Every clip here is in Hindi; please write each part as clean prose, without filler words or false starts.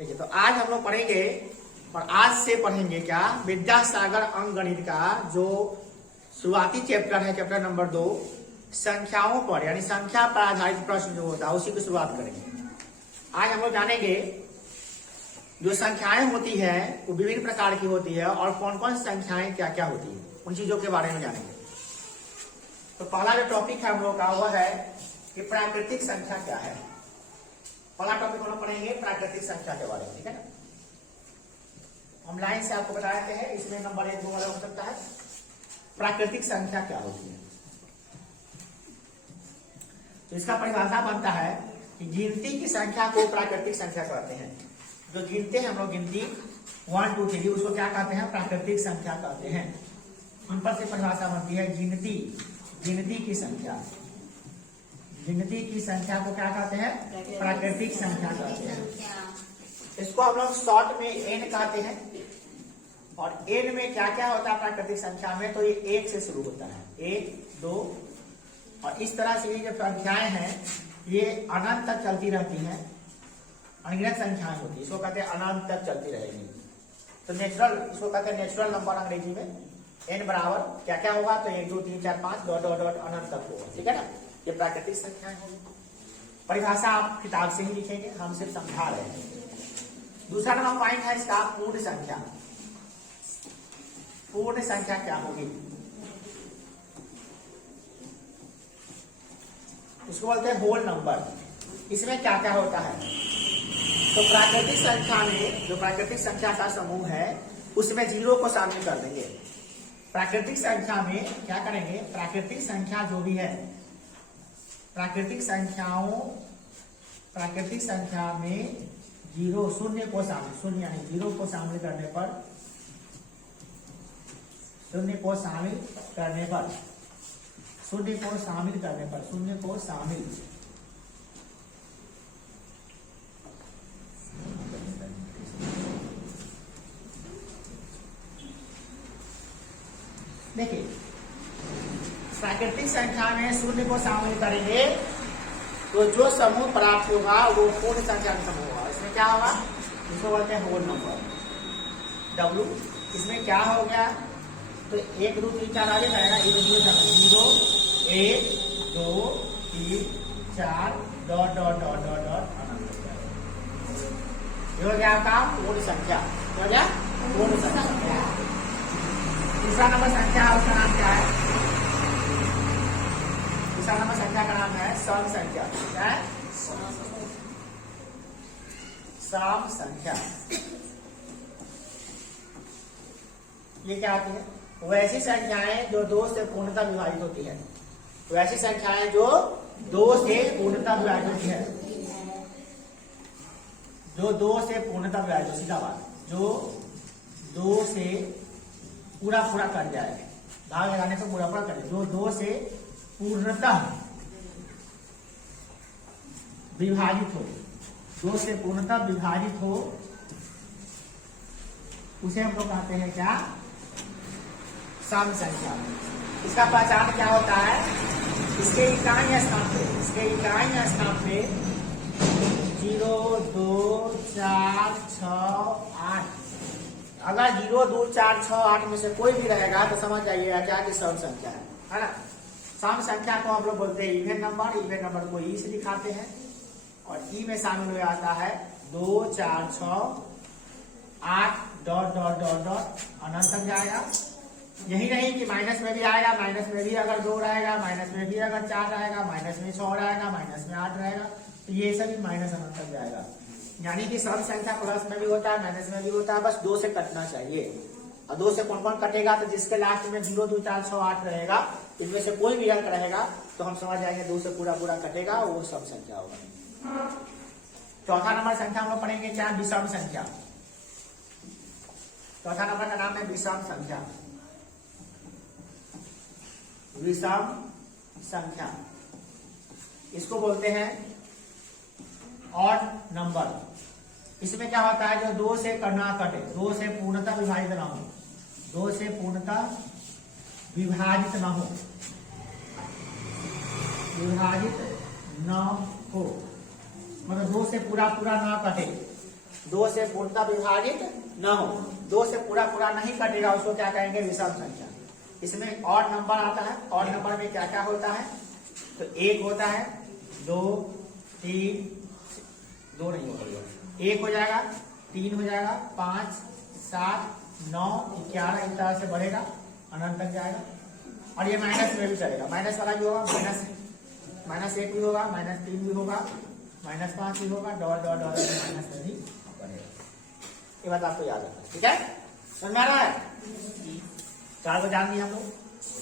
देखिए, तो आज हम लोग पढ़ेंगे और आज से पढ़ेंगे क्या, विद्यासागर अंकगणित का जो शुरुआती चैप्टर है, चैप्टर नंबर 2 संख्याओं पर, यानी संख्या पर आधारित प्रश्न जो होता है उसी की शुरुआत करेंगे। आज हम लोग जानेंगे जो संख्याएं होती है वो विभिन्न प्रकार की होती है और कौन कौन सी संख्याएं क्या क्या होती है, उन चीजों के बारे में जानेंगे। तो पहला जो टॉपिक है हम लोग का वह है कि प्राकृतिक संख्या क्या है। पहला टॉपिक हम लोग पढ़ेंगे प्राकृतिक संख्या के बारे में, ठीक है ना। हम लाइन से आपको बता देते हैं, इसमें नंबर 1 2 वाला हो सकता है। प्राकृतिक संख्या क्या होती है, तो इसका परिभाषा बनता है कि गिनती की संख्या को प्राकृतिक संख्या कहते हैं। जो गिनते हैं हम लोग गिनती 1 2 3 उसको क्या कहते हैं, प्राकृतिक संख्या कहते हैं। सिंपल से परिभाषा बनती है गिनती की संख्या, गिनती की संख्या को क्या कहते हैं, प्राकृतिक संख्या कहते हैं। इसको हम लोग शॉर्ट में n कहते हैं। और n में क्या क्या होता है प्राकृतिक संख्या में, तो ये 1 से शुरू होता है, 1 2 और इस तरह से ये जो संख्याएं हैं ये अनंत तक चलती रहती हैं, अनगिनत संख्याएं होती है, इसको कहते हैं अनंत तक चलती रहेगी। तो नेचुरल, इसको कहते हैं नेचुरल नंबर अंग्रेजी में। n बराबर क्या क्या होगा, तो 1 2 3 4 5 डॉट डॉट डॉट अनंत तक होगा, ठीक है ना। ये प्राकृतिक संख्याएं होगी। परिभाषा आप किताब से ही लिखेंगे, हम सिर्फ समझा रहे हैं। दूसरा नंबर पॉइंट है इसका पूर्ण संख्या। पूर्ण संख्या क्या होगी, इसको बोलते हैं होल नंबर। इसमें क्या क्या होता है, तो प्राकृतिक संख्या में जो प्राकृतिक संख्या का समूह है उसमें 0 को शामिल कर देंगे। प्राकृतिक संख्या में क्या करेंगे, प्राकृतिक संख्या जो भी है, प्राकृतिक संख्या में 0 शून्य को शामिल, शून्य यानी 0 को शामिल करने पर, शून्य को शामिल करने पर, शून्य को शामिल करने पर, शून्य को शामिल देखिए, प्राकृतिक संख्या में शून्य को शामिल करेंगे तो जो समूह प्राप्त होगा वो पूर्ण संख्या का समूह होगा। इसमें क्या होगा, इसको बोलते हैं होल नंबर W। इसमें क्या हो गया, तो 1 2 3 4 आगे जाएगा, 0 1 2 3 4 dot dot dot dot dot अनंत हो जाएगा। ये हो गया आपका पूर्ण संख्या, हो गया पूर्ण संख्या। तीसरा नंबर संख्या, उसका नाम क्या है, तीसरा नंबर संख्या का नाम है सम संख्या। क्या है, सम संख्या। ये क्या आती है, वैसी संख्याएं जो 2 से पूर्णतः विभाजित होती है, वैसी संख्याएं जो 2 से पूर्णतः विभाजित होती है, जो 2 से पूर्णतः विभाजित, सीधा बात, जो 2 से पूरा पूरा कर जाए, भाग लगाने से पूरा पूरा करे, जो 2 से पूर्णतः विभाजित हो, 2 से पूर्णतः विभाजित हो, उसे हम लोग कहते हैं क्या, सम संख्या। इसका पहचान क्या होता है, इसके इकाई स्थान पे, इसके इकाई स्थान पे 0 2 4 6 8, अगर 0 2 4 6 8 में से कोई भी रहेगा तो समझ जाइएगा क्या कि सम संख्या है ना। सम संख्या को हम लोग बोलते हैं इवन नंबर। इवन नंबर को ई से दिखाते हैं और ई में शामिल हो जाता है 2 4 6 8 डॉट डॉट डॉट डॉट अनंत तक जाएगा। यही नहीं कि माइनस में भी आएगा, माइनस में भी अगर 2 रहेगा, माइनस में भी अगर 4 रहेगा, माइनस में 6 रहेगा, माइनस में 8 रहेगा, तो ये सभी माइनस अनंत तक जाएगा। यानी कि सम संख्या प्लस में भी होता है, माइनस में भी होता है, बस 2 से कटना चाहिए। और 2 से कौन कौन कटेगा, तो जिसके लास्ट में 0 2 4 6 8 रहेगा, इनमें से कोई भी अंक रहेगा तो हम समझ जाएंगे 2 से पूरा पूरा कटेगा, वो सम संख्या होगा। चौथा नंबर संख्या हम लोग पढ़ेंगे क्या, विषम संख्या। चौथा नंबर का नाम है विषम संख्या। विषम संख्या इसको बोलते हैं ऑड नंबर। इसमें क्या होता है, जो 2 से ना कटे, 2 से पूर्णतः विभाजित ना हो, 2 से पूर्णतः विभाजित ना हो, विभाजित न हो, मतलब 2 से पूरा पूरा ना कटे, 2 से पूर्णतः विभाजित न हो, 2 से पूरा पूरा नहीं कटेगा, उसको क्या कहेंगे? विषम संख्या। इसमें ऑड नंबर आता है। ऑड नंबर में क्या क्या होता है? तो 1 होता है, 2, 3, 2 नहीं होगा, 1 हो जाएगा, 3 हो जाएगा, 5, 7, 9, 11 इस तरह से बढ़ेगा, अनंत तक जाएगा। और ये माइनस में भी चलेगा, माइनस वाला भी होगा, -1 भी होगा, -3 भी होगा, -5 भी होगा, डॉट डॉट डॉट माइनस में भी बढ़ेगा। ये बात आपको याद रखना, ठीक है? समझ में आ रहा है? 4 को जान लिया हम लोग।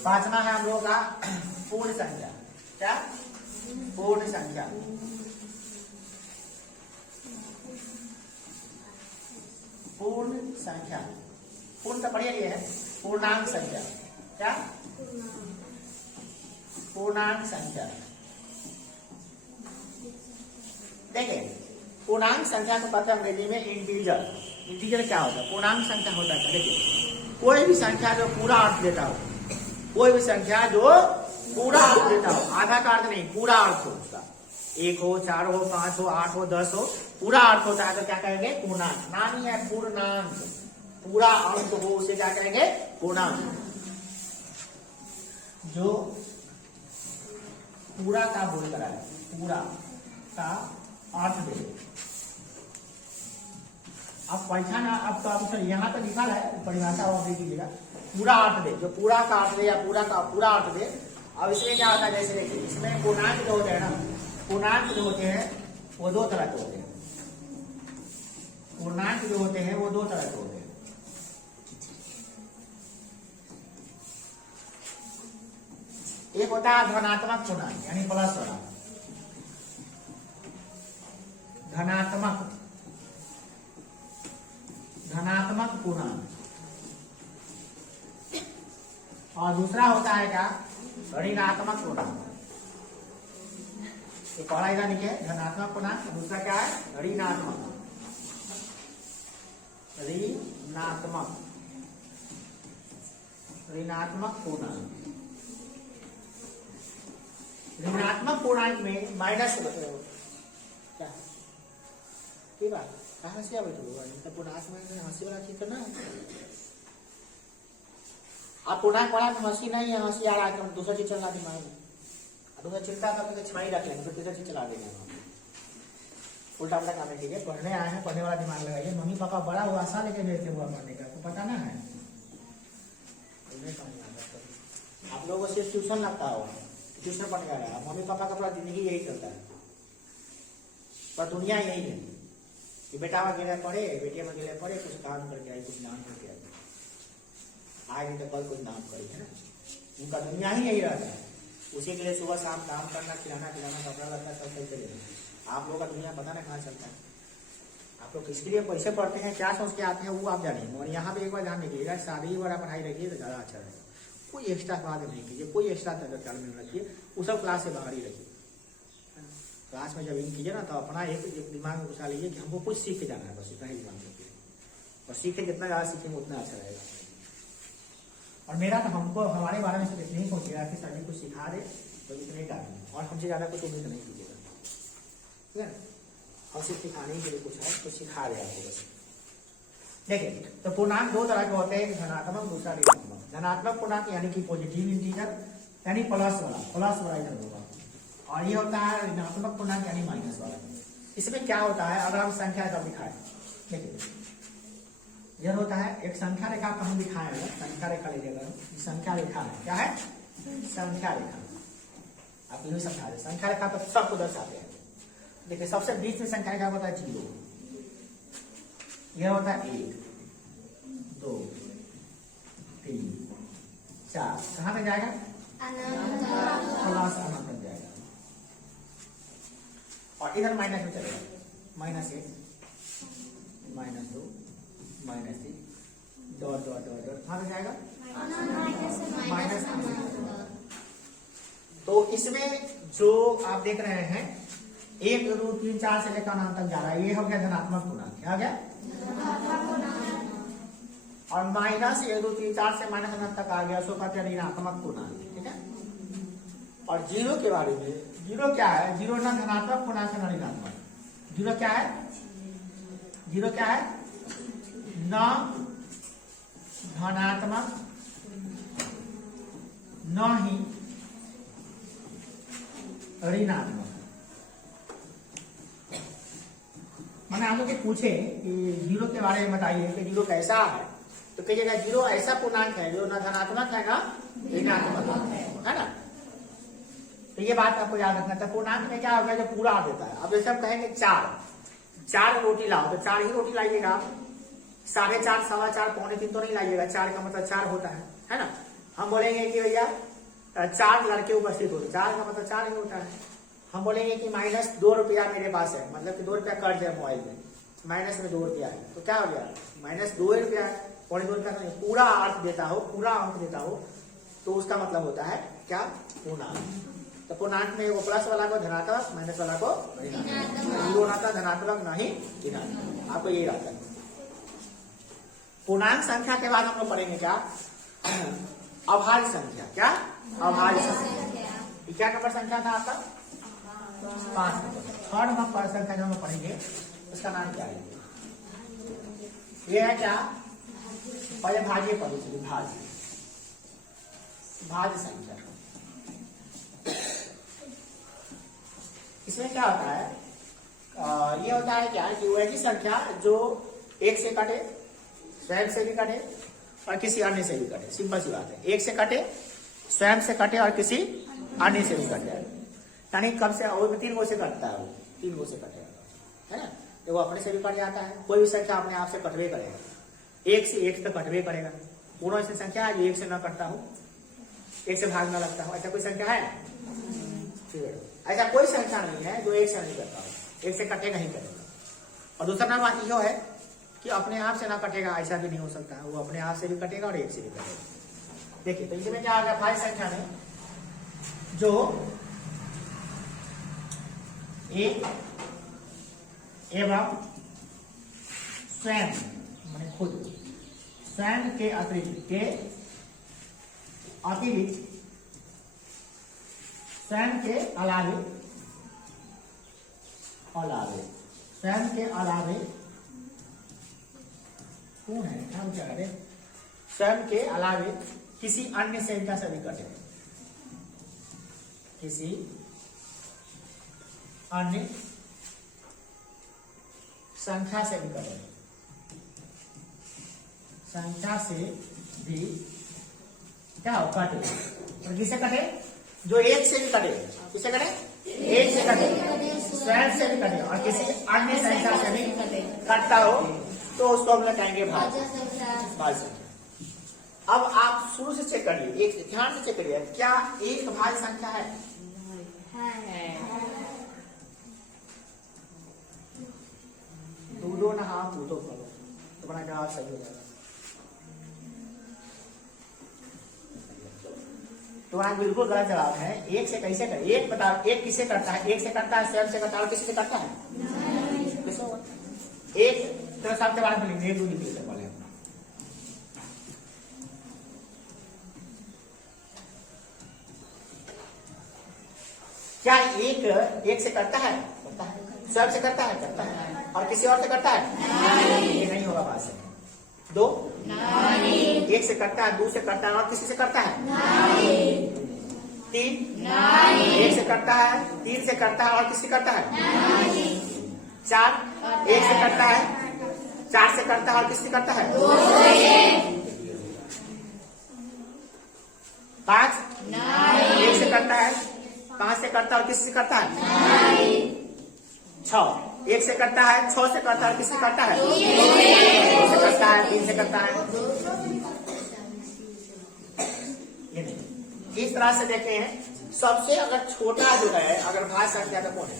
5वां है हम लोगों का पूर्ण संख्या। क्या? पूर्ण संख्या। पूर्ण संख्या, पूर्ण तो बढ़िया ये है, पूर्णांक संख्या। क्या? पूर्णांक संख्या। देखिए, पूर्णांक संख्या को कहते हैं अंग्रेजी में इंटीजर। इंटीजर क्या होता है? पूर्णांक संख्या होता है, देखिए, कोई भी संख्या जो पूरा अर्थ देता हो, कोई भी संख्या जो पूरा अर्थ देता हो, आधा का अर्थ नहीं, पूरा अर्थ हो उसका, 1 हो, 4 हो, 5 हो, 8 हो, 10 हो, पूरा अर्थ होता है तो क्या कहेंगे? पूर्णांक। नाम ही है पूर्णांक, पूरा अर्थ हो उसे क्या कहेंगे? पूर्णांक। जो पूरा का बोल करा है, पूरा का अर्थ दे। अब परीक्षा ना, अब तो अब यहाँ तो लिखा है, परिभाषा और देख लीजिएगा, पूरा अर्थ दे, जो पूरा का अर्थ दे या पूरा का पूरा अर्थ दे। अब इसमें क्या होता है? जैसे देखिए, इसमें पूर्णांक जो होते हैं ना, पूर्णांक जो होते हैं वो 2 तरह के होते हैं। पूर्णांक जो होते हैं वो 2 तरह के होते हैं। एक होता है धनात्मक पूर्णांक, यानी प्लस वाला, धनात्मक पूर्णांक। और दूसरा होता है क्या? ऋणात्मक पूर्णांक। तो पहला इधर लिखे धनात्मक पूर्णांक, दूसरा क्या है? ऋणात्मक पूर्णांक। ऋणात्मक पूर्णांक में माइनस क्या बात कहाँ से आवे? तो पूर्णांक में हंसी वाला चीज तो ना, आप पूर्णांक वाला में हंसी नहीं है, हंसी आ रहा है, दूसरा चीज चला दिमाग में, दूसरा चिंता करके छमाई रख लेंगे, फिर तीसरा चीज चला देंगे, उल्टा उल्टा काम है। ठीक है, पढ़ने आए हैं, पढ़ने वाला दिमाग लगाइए। मम्मी पापा बड़ा हुआ आशा लेके भेजते हुआ पढ़ने का, तो पता ना है, आप लोगों को सिर्फ ट्यूशन लगता हो, ट्यूशन पढ़ने आ रहा है, मम्मी पापा का पूरा जिंदगी यही चलता है, पर दुनिया यही है कि बेटा वगैरह पढ़े, बेटिया वगैरह पढ़े, कुछ काम करके आए, कुछ नाम करके आए, आगे तो कल कुछ नाम करेंगे ना, उनका दुनिया ही यही रहता है। उसी के लिए सुबह शाम काम करना, खिलाना पिलाना, कपड़ा लत्ता सब चलते रहते। आप लोगों का दुनिया पता ना कहाँ चलता है। आप लोग किसके लिए पैसे पढ़ते हैं, क्या सोच के आते हैं, वो आप जानिए। और यहाँ पे एक बार ध्यान रखिएगा, शादी वाला पढ़ाई रखिए तो ज़्यादा अच्छा रहेगा। कोई एक्स्ट्रा बात नहीं कीजिए, कोई एक्स्ट्रा तालमेल रखिए, वो सब क्लास से बाहर ही रखिए। क्लास में जब इन कीजिए ना, तो अपना एक दिमाग में घुसा लीजिए कि हमको कुछ सीख के जाना है, बस इतना ही दिमाग में रखिए, और सीखे जितना ज़्यादा सीखेंगे उतना अच्छा रहेगा। और मेरा तो हमको हमारे बारे में सिर्फ इतनी ही सोचिएगा कि सर जी कुछ सिखा दे, तो इतने ही डालेंगे, और हमसे ज़्यादा कुछ उम्मीद नहीं कीजिएगा, ठीक है। और सिर्फ सिखाने के लिए कुछ है तो सिखा दे आपको बस। देखिए, तो पूर्णांक 2 तरह के होते हैं, धनात्मक, दूसरा ऋणात्मक। धनात्मक पूर्णांक यानी कि पॉजिटिव इंटीजर, यानी प्लस वाला इधर होगा, और ये होता है ऋणात्मक पूर्णांक यानी माइनस वाला। इसमें क्या होता है, अगर हम संख्या जब दिखाए, देखिए यह होता है एक संख्या रेखा को हम दिखाए हैं, संख्या रेखा लीजिएगा, संख्या रेखा है, क्या है? संख्या रेखा। आप यही समझा दे, संख्या रेखा पर सबको दर्शाते हैं। देखिए, सबसे बीच में संख्या रेखा होता है 0, यह होता है 1, 2, 3, 4, कहाँ तक जाएगा? प्लस अनंत तक जाएगा। और इधर माइनस में चलेगा, -1, -2, -3, डॉट डॉट डॉट डॉट, कहाँ तक जाएगा? माइनस। तो इसमें जो आप देख रहे हैं 1, 2, 3, 4 से लेकर अनंत तक जा रहा है, ये हो गया धनात्मक पूर्णांक। क्या हो गया? और माइनस 1, 2, 3, 4 से माइनस अनंत तक आ गया, उसको कहते हैं ऋणात्मक पूर्णांक, ठीक है। और 0 के बारे में, 0 क्या है? 0 ना धनात्मक पूर्णांक ना ऋणात्मक। 0 क्या है? जीरो क्या है? न धनात्मक न ही ऋणात्मक। मैंने आप लोग से पूछे कि जीरो के बारे में बताइए कि जीरो कैसा है, तो कहिएगा जीरो ऐसा पूर्णांक है जो न धनात्मक है ना ऋणात्मक है ना। तो ये बात आपको याद रखना था। पूर्णांक में क्या होगा? जो पूरा आ देता है। अब जैसे हम कहेंगे चार रोटी लाओ, तो 4 ही रोटी लाइएगा आप। 4.5, 4.25, 3.25 तो नहीं लाइएगा। 4 का मतलब 4 होता है ना। हम बोलेंगे कि भैया 4 लड़के उपस्थित होते, 4 का मतलब 4 ही होता है। हम बोलेंगे कि -2 रुपया मेरे पास है, मतलब कि 2 रुपया कर्ज है मोबाइल में, माइनस में 2 रुपया है, तो क्या हो गया? -2 रुपया है, 2.25 रुपया नहीं। पूरा अर्थ देता हो, पूरा अंक देता हो, तो उसका मतलब होता है क्या? पूर्णांक। तो पूर्णांक में वो प्लस वाला को धनात्मक, माइनस वाला को ऋणात्मक। जीरो होता धनात्मक नहीं ऋणात्मक, आपको ये याद रखना। पूर्णांक संख्या के बाद हम लोग पढ़ेंगे क्या? अभाज्य संख्या। क्या? अभाज्य संख्या। क्या नंबर संख्या था आपका? 5 नंबर। 3rd नंबर संख्या जो हम पढ़ेंगे उसका नाम क्या है? ये है क्या? पहले भाज्य पढ़ो, चलिए भाज्य संख्या। इसमें क्या होता है? ये होता है क्या कि वही संख्या जो 1 से कटे, स्वयं से भी कटे और किसी अन्य से भी कटे। सिंपल सी बात है। 1 से कटे, स्वयं से कटे और किसी अन्य से भी कटे। यानी कब से? और 3 गो से कटता है, वो 3 गो से कटेगा, है ना। तो वो अपने से भी कट जाता है। कोई भी संख्या अपने आप से कटवे करेगा। 1 से 1 तक कटवे करेगा। पूर्ण ऐसी संख्या है जो 1 से न कटता हो, 1 से भाग न लगता हो, ऐसा कोई संख्या है? ऐसा कोई संख्या नहीं है जो 1 से नहीं करता हो, 1 से कटेगा ही कटेगा। और दूसरा बात यह है कि अपने आप से ना कटेगा, ऐसा भी नहीं हो सकता। वो अपने आप से भी कटेगा और 1 से भी कटेगा। देखिए, तो इसमें क्या आ गया? भाज्य संख्या में जो 1 एवं स्वयं माने खुद, स्वयं के अतिरिक्त स्वयं के अलावे स्वयं के अलावे कौन है? हम क्या करें? स्वयं के अलावे किसी अन्य संख्या से भी कटे, किसी अन्य संख्या से भी कटे, संख्या से भी क्या हो? कटे। और किससे कटे? जो 1 से भी कटे। किससे कटे? 1 से कटे, स्वयं से भी कटे और किसी अन्य संख्या से भी कटता हो, तो उसको हम लोग कहेंगे भाज्य संख्या। अब आप शुरू से चेक करिए, एक ध्यान से चेक करिए, क्या एक भाज्य संख्या है? दूधो ना हाँ पूतो करो, तुम्हारा जवाब सही हो जाएगा। तुम्हारा बिल्कुल गलत जवाब है। 1 से कैसे कर? 1 बता, 1 किसे करता है? 1 से करता है, स्वयं से करता है और किसी से करता है? एक तो सबके बारे में लिखिए, 2 लिखिए पहले अपना। क्या 1 से करता है? करता है। स्वयं से करता है? करता है। और किसी और से करता है? ये नहीं होगा बात से। 2 1 से करता है, 2 से करता है और किसी से करता है? 3 1 से करता है, 3 से करता है और किसी से करता है? 4 1 से करता है, 4 से करता है और किसी से करता है? 5 1 से करता है, 5 से करता है और किसी से करता है? 6 1 से करता है, 6 से करता है और किसी से करता है? 2 से करता है, 3 से करता है। ये नहीं, इस तरह से देखे हैं। सबसे अगर छोटा जो है, अगर भाज्य संख्या तो कौन है?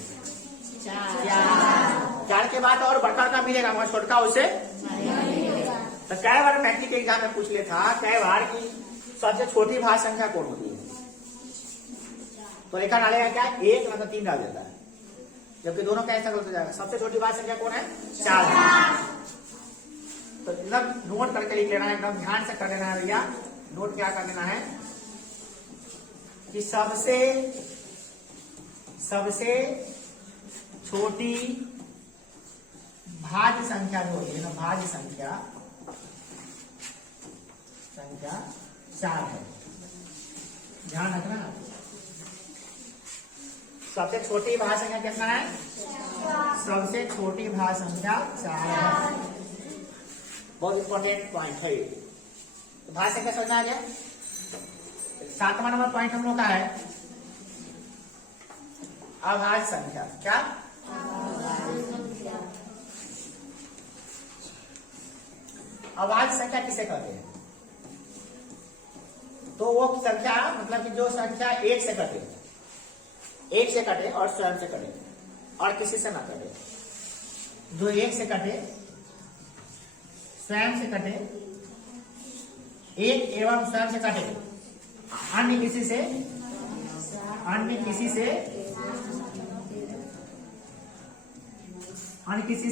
4 के बाद और बड़का का मिलेगा, मगर छोटका उसे तो कई बार मैट्रिक एग्जाम में पूछ ले था कई बार की सबसे छोटी भाज्य संख्या कौन होती है? तो रेखा डालेगा क्या? 1 मतलब 3 डाल देता है, जबकि दोनों का ऐसा होता जाएगा। सबसे छोटी भाज्य संख्या कौन है? 4। तो एकदम नोट करके लिख लेना है, एकदम ध्यान से कर लेना है भैया। नोट क्या कर लेना है कि सबसे छोटी भाज्य संख्या जो होती है ना, भाज्य संख्या 4 है। ध्यान रखना। सबसे छोटी भाज्य संख्या कितना है? सबसे छोटी भाज्य संख्या 4 है। बहुत इंपॉर्टेंट पॉइंट है ये। तो भाज्य संख्या समझ आ गया। 7वां नंबर पॉइंट हम लोग का है अभाज्य संख्या। क्या? अभाज्य संख्या किसे कहते हैं? तो वो संख्या मतलब कि जो संख्या 1 से कटे, 1 से कटे और स्वयं से कटे और किसी से ना कटे। जो 1 से कटे, स्वयं से कटे, 1 एवं स्वयं से कटे, अन्य किसी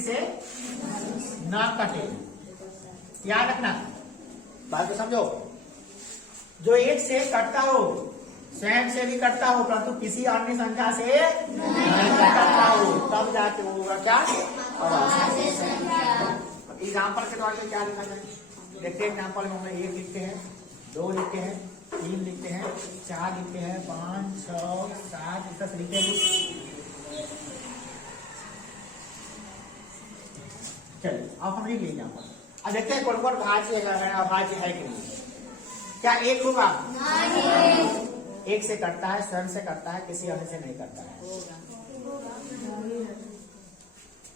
से ना कटे। याद रखना, बात को समझो। जो 1 से कटता हो, स्वयं से भी कटता हो, परंतु किसी अन्य संख्या से नहीं कटता हो, तब जाके वो होगा क्या? एग्जाम्पल के द्वारा क्या लिखा जाए? देखते हैं। एग्जाम्पल में हम 1 लिखते हैं, 2 लिखते हैं, 3 लिखते हैं, 4 लिखते हैं, 5, 6, 7 इस तरह से लिखते हैं। चलिए अब हम लिख लेंगे। अब देखते हैं कौन कौन भाज्य है, अभाज्य है कि नहीं। क्या 1 होगा? नहीं। 1 से कटता है, स्वयं से कटता है, किसी अन्य से नहीं करता है।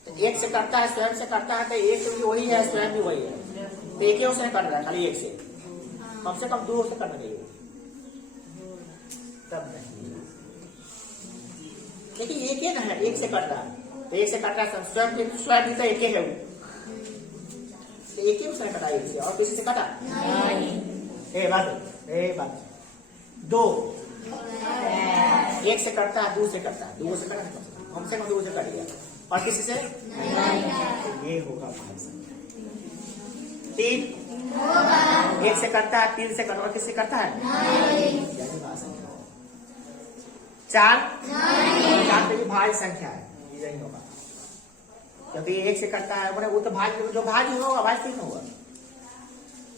तो 1 से कटता है, स्वयं से करता है, तो 1 भी वही है, स्वयं भी वही है। तो 1 ही उसने कट रहा है, खाली 1 से। कम से कम 2 से करना चाहिए, तब नहीं। लेकिन 1 ही ना है, 1 से कट रहा है, तो 1 से कट रहा है, स्वयं भी तो 1 ही है वो। तो 1 ही उसने कटा 1 से, और किसी से कटा नहीं। बात 2 1 से करता है, 2 से करता है, 2 से कटा, कम से कम 2 से कट गया, और किसी से नहीं। ये होगा भाज्य संख्या। 3 1 से करता है, 3 से करता है, और किसी से करता है नहीं। 4 पे भी भाज्य संख्या है, यही होगा, क्योंकि 1 से करता है, वो तो भाज्य, जो भाज्य होगा भाज्य नहीं होगा।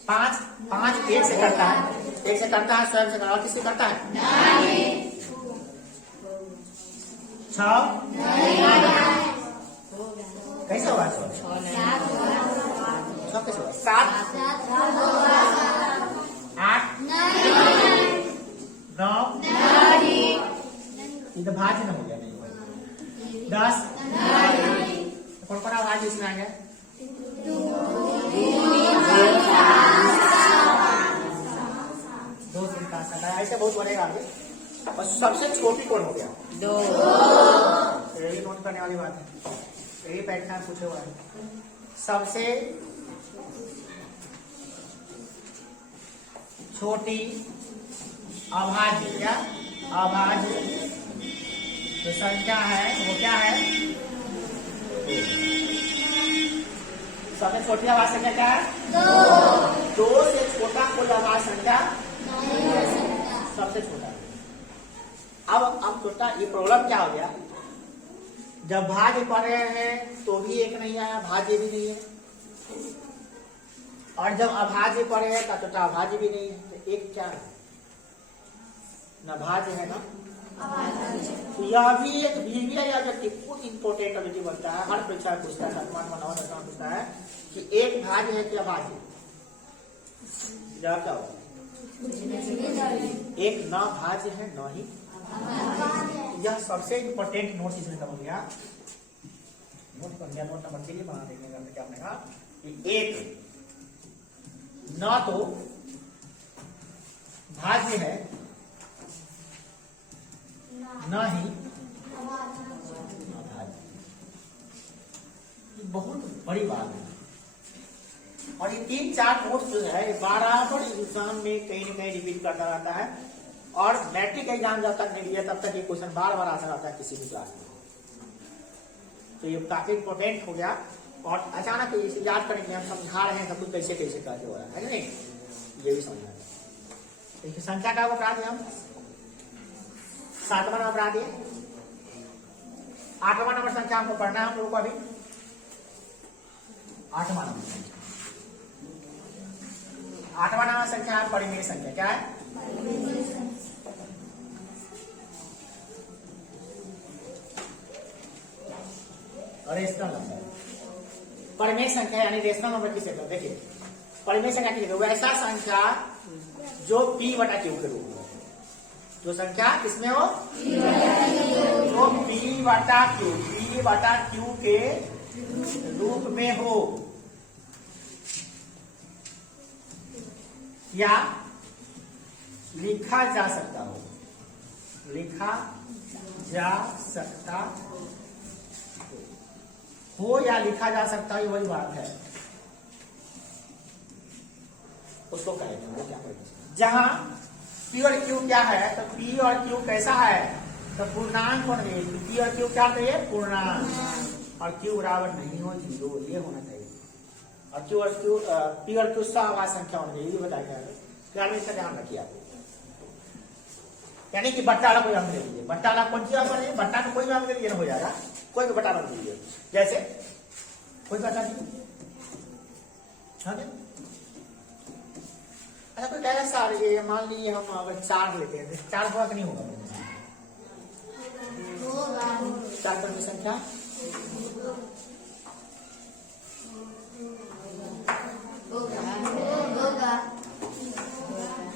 5 1 से करता है, 1 से करता है, स्वयं से करता है, और किससे करता है नहीं। 6 कैसे होगा? 6 कैसे होगा? 7 8 9 ये तो भाज्य ना हो गया। 10 कौन कौन भाज्य इसमें आ गया? 2 से निकाल सकता है, ऐसे बहुत बढ़ेगा आगे। और सबसे छोटी कौन हो गया? 2। यही नोट करने वाली बात है, यही पैटर्न पूछे हुआ है। सबसे छोटी अभाज्य, क्या अभाज्य जो संख्या है वो क्या है? सबसे छोटी अभाज्य संख्या क्या है? 2 से छोटा कोई अभाज्य संख्या सबसे छोटा। अब छोटा, ये प्रॉब्लम क्या हो गया? जब भाज्य पढ़ रहे हैं तो भी 1 नहीं आया, भाज्य भी नहीं है, और जब अभाज्य पढ़ रहे हैं तो छोटा अभाज्य भी नहीं है, तो 1 क्या है? न भाज्य है ना। तो यह भी एक बीवीआई ऑब्जेक्टिव, बहुत इंपॉर्टेंट ऑब्जेक्टिव बनता है, हर परीक्षा पूछता है, पूछता है कि 1 भाज्य है कि अभाज्य? क्या होगा? 1 न भाज्य है, न ही। यह सबसे इंपॉर्टेंट नोट इसमें हो गया। नोट कर लिया, नोट नंबर 3 बना देंगे। क्या बनेगा कि 1 न तो भाज्य है, न ही अभाज्य। बहुत बड़ी बात है, और ये 3-4 नोट्स जो है बराबर एग्जाम में कहीं न कहीं रिपीट करता रहता है, और मैट्रिक एग्जाम जब तक नहीं लिया तब तक ये क्वेश्चन बार-बार आता रहता है किसी भी क्लास में। तो ये काफी इंपॉर्टेंट हो गया, और अचानक इसे याद करेंगे, हम समझा रहे हैं सब कुछ कैसे कैसे करके हो रहा है नहीं, ये भी समझना है। तो संख्या का वो करा दिया हम, 7वां नंबर पढ़ा दिए। 8वां नंबर संख्या हमको पढ़ना है हम लोगों को अभी। 8वां नंबर संख्या। 8वां नंबर संख्या है परिमेय संख्या। क्या है? Rational number. परिमेय संख्या यानी रेशनल नंबर किसे कहते हैं? देखिए परिमेय संख्या किसे कहते हैं? वैसा संख्या जो p बटा q के रूप में, जो संख्या किसमें हो? जो p बटा q के रूप में हो, या लिखा जा सकता हो, लिखा जा सकता हो या लिखा जा सकता है, वही बात है, उसको कहेंगे। क्या करेंगे? जहां p और q क्या है, तो p और q कैसा है, तो पूर्णांक होना चाहिए। p और q क्या चाहिए? पूर्णांक। और q बराबर नहीं हो 0, ये होना चाहिए। और p और q सवाभाज्य संख्या होनी चाहिए, ये बताया क्या है, इसका ध्यान रखिए आप। यानी कि बट्टा वाला कोई अंक ले लीजिए, बट्टा वाला कौन सी अंक है? बट्टा तो कोई भी अंक ले लीजिए हो जाएगा, कोई भी बट्टा अंक लीजिए। जैसे कोई बता दीजिए। अच्छा कोई कहेगा सर ये मान लीजिए हम अगर 4 लेते हैं, 4 होगा कि नहीं होगा? 4 परिमेय संख्या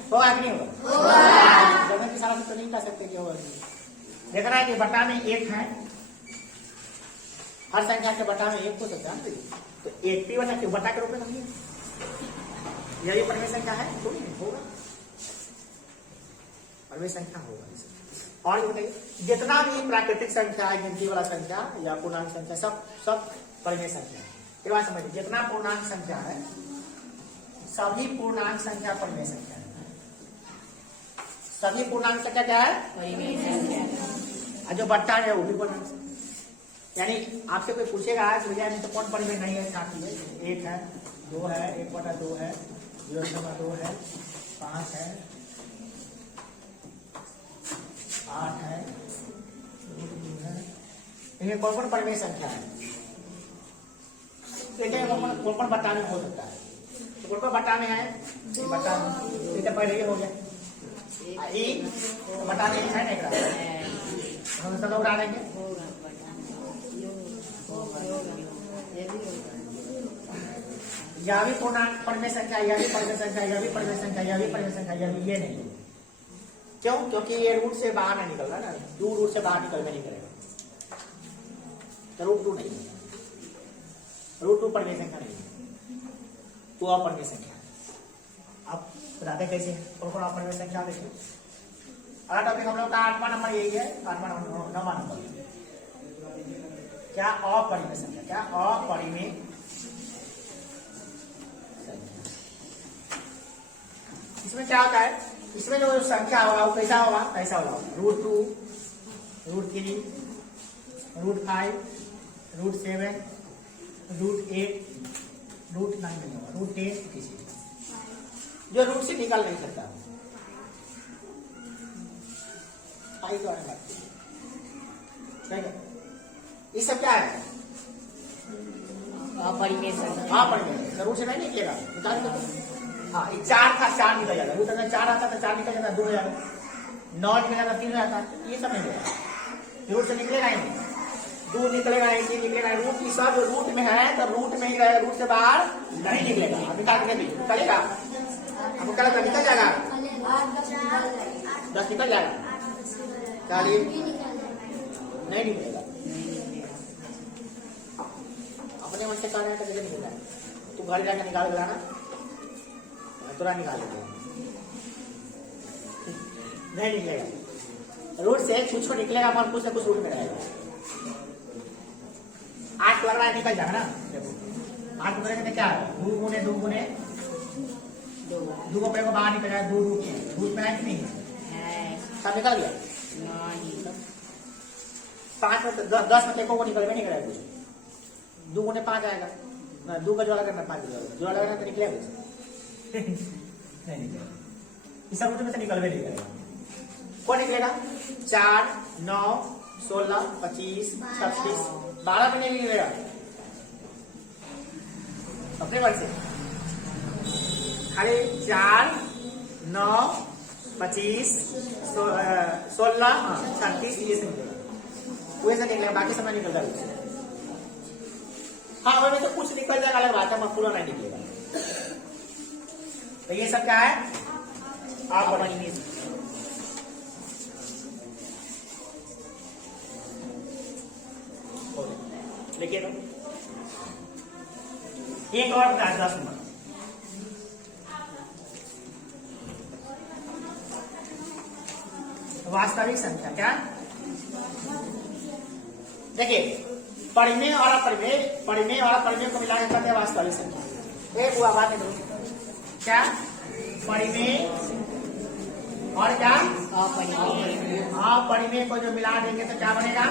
होगा कि नहीं होगा? गणित की सारा तो नहीं कह सकते कि होगा। देख रहा है कि बटा में 1 है, हर संख्या के बटा में 1 हो सकता है, तो 1p बटा q बटा के रूप में नहीं, यही परिमेय संख्या है, तो नहीं होगा, परिमेय संख्या होगा। और बताइए जितना भी प्राकृतिक संख्या है, गिनती वाला संख्या या पूर्णांक संख्या, सब परिमेय संख्या है। ये बात समझिए, जितना पूर्णांक संख्या है सभी पूर्णांक संख्या परिमेय संख्या है। सभी पूर्णांक संख्या क्या है? परिमेय संख्या। जो बट्टा है वो भी पूर्णांक संख्या। यानी आपसे कोई पूछेगा आज भैया तो कौन परिमेय नहीं है, साथी है? 1 है, 2 है, 1/2 है, 0.2 है, 5 है, 8 है, 2 है। इनमें कौन कौन परिमेय संख्या है? देखिए कौन कौन बट्टा में हो सकता है, तो कौन कौन बट्टा में है? बट्टा में ये तो पहले ही हो गया, बट्टा में है नहीं, हम सब लोग डालेंगे। यह भी पूर्णांक परिमेय संख्या, यह भी परिमेय संख्या, यह भी परिमेय संख्या, यह भी परिमेय संख्या, यह भी, ये नहीं। क्यों? क्योंकि ये रूट से बाहर नहीं निकल रहा ना, रूट से बाहर निकल में नहीं करेगा, तो रूट 2 नहीं, रूट 2 परिमेय संख्या नहीं, तो अपरिमेय संख्या। आप बताते कैसे कौन कौन अपरिमेय संख्या? देखिए अगला टॉपिक हम लोग का 8वां नंबर यही है, 8वां नंबर 9वां नंबर क्या? अपरिमेय संख्या। क्या? अपरिमेय। इसमें क्या होता है? इसमें जो संख्या होगा वो कैसा होगा? ऐसा होगा √2, √3, √5, √7, √8, √9 नहीं होगा, √10 किसी जो रूट से निकाल नहीं सकता। ये सब क्या है? अपरिमेय संख्या। अपरिमेय रूट से नहीं निकलेगा, निकाल सकते। हाँ 4 था, 4 निकल जाता, रूट अगर 4 आता तो 4 निकल जाता, 2 हो जाता, 9 निकल जाता, 3 हो जाता, ये सब नहीं होगा, रूट से निकलेगा ही नहीं, 2 निकलेगा नहीं, 3 निकलेगा। रूट की सब रूट में है तो रूट में ही रहेगा, रूट से बाहर नहीं निकलेगा। अब निकाल के भी निकलेगा, अब निकल जाएगा, 10 निकल जाएगा, 40 नहीं निकलेगा। अपने मन से कर रहे हैं तो कैसे निकलेगा? तू घर जाकर निकाल के लाना, तुरंत निकाल लेंगे, नहीं निकलेगा। रूट से कुछ निकलेगा, पर कुछ ना कुछ रूट में रहेगा। 8 लग रहा है, निकल जाएगा ना। देखो 8 करेंगे तो क्या है? 2 गुने 2 गुने 2 को बाहर निकल जाएगा, 2 रूट में है कि नहीं है? सब निकल गया। 5 में 10 में को निकल में निकलेगा कुछ, 2 गुने 5 आएगा, 2 का जोड़ा करना 5 जोड़ा लगाना तो निकलेगा कुछ नहीं निकलेगा। इस सब रूट में से निकल में निकलेगा। कौन निकलेगा? 4, 9, 16, 25, 26, 12 में नहीं निकलेगा। अपने वर्ड से खाली 4, 9, 25, 16, 36 ये से निकलेगा, वैसे निकलेगा, बाकी समय निकलता है। हाँ वैसे तो कुछ निकल जाएगा, अलग बात है, पूरा नहीं निकलेगा। तो ये सब क्या है, आप पढ़ेंगे। लिखिए तो एक और 10 नंबर, वास्तविक संख्या। क्या देखिए, परिमेय और अपरिमेय, परिमेय और अपरिमेय को मिलाकर कहते हैं वास्तविक संख्या। एक हुआ बात है, क्या परिमेय और क्या अपरिमेय को जो मिला देंगे तो क्या बनेगा,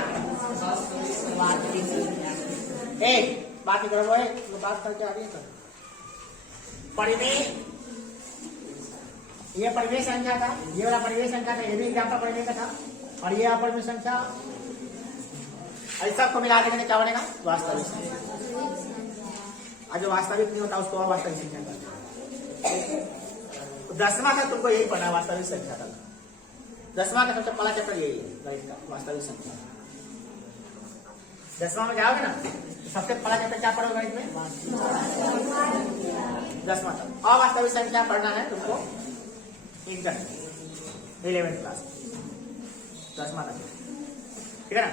एक बात करो, वो बात करके आगे करो। परिमेय, ये परिमेय संख्या था, ये वाला परिमेय संख्या था, ये भी एग्जाम्पल परिमेय का था, और ये अपरिमेय संख्या, ऐसा को मिला देंगे क्या बनेगा, वास्तविक संख्या। और जो वास्तविक नहीं होता उसको अवास्तविक संख्या कहते हैं। 10वां का तुमको यही पढ़ना, वास्तविक संख्या का 10वां का सबसे पहला चैप्टर यही है, वास्तविक संख्या। 10वां में जाओगे ना, सबसे पहला चैप्टर क्या पढ़ोगे गणित में, 10वां तक। अवास्तविक संख्या पढ़ना है तुमको इंटर 11th क्लास 10वां तक, ठीक है ना।